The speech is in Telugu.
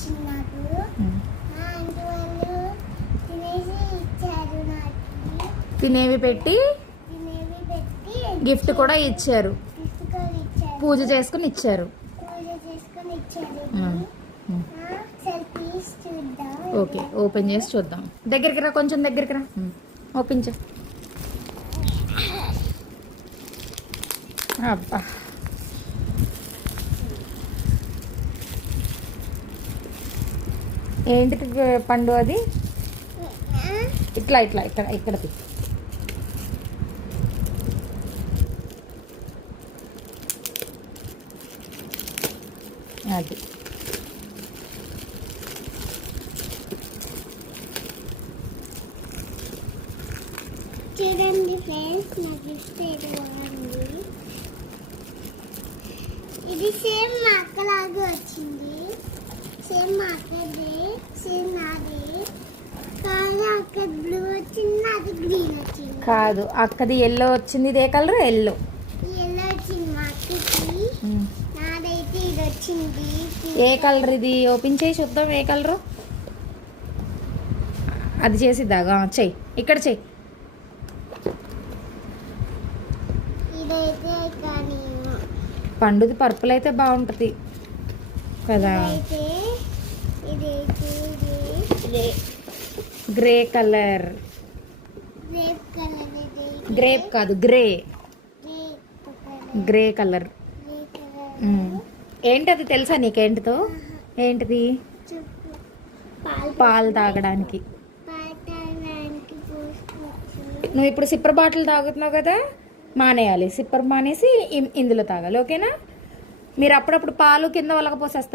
వచ్చింది నాకు. ఆంటీ వాళ్ళు తినేసి ఇచ్చారు నాకు. తినేవి పెట్టి గిఫ్ట్ కూడా ఇచ్చారు. పూజ చేసుకుని ఇచ్చారు. ఓకే, ఓపెన్ చేసి చూద్దాం. దగ్గరికి రా, కొంచెం దగ్గరికి రా. ఓపెన్ చే. అబ్బా, ఏంటిది పండు అది? ఇట్లా ఇట్లా ఇక్కడ ఇక్కడ అది చూడండి ఫ్రెండ్స్, నా గిఫ్ట్ ఏదో బాగుంది. ఇది సేమ్ మా అక్కలాగా వచ్చింది. సేమ్ మా అక్కది, సేమ్ నాది. కానీ అక్క బ్లూ వచ్చింది, నాది గ్రీన్ వచ్చింది. కాదు, అక్కది ఎల్లో వచ్చింది. ఇదే కలర్ ఎల్లో. ఎల్లో వచ్చింది మా అక్కకి, నాదైతే ఇది వచ్చింది. ఏ కలర్ ఇది? ఓపెన్ చేసి చూద్దాం ఏ కలరు. అది చేసిద్దాగా, చెయ్యి, ఇక్కడ చెయ్యి. ఇదైతే కానీ పండుది పర్పుల్ అయితే బాగుంటుంది కదా. Grey colour. గ్రేప్ కాదు, గ్రే. Grey colour. ఏంటది తెలుసా నీకేంటితో? ఏంటిది? పాలు తాగడానికి. నువ్వు ఇప్పుడు సిప్పర్ బాటిల్ తాగుతున్నావు కదా, మానేయాలి. సిప్పర్ మానేసి ఇందులో తాగాలి, ఓకేనా? మీరు అప్పుడప్పుడు పాలు కింద ఒలకపోసేస్తారు.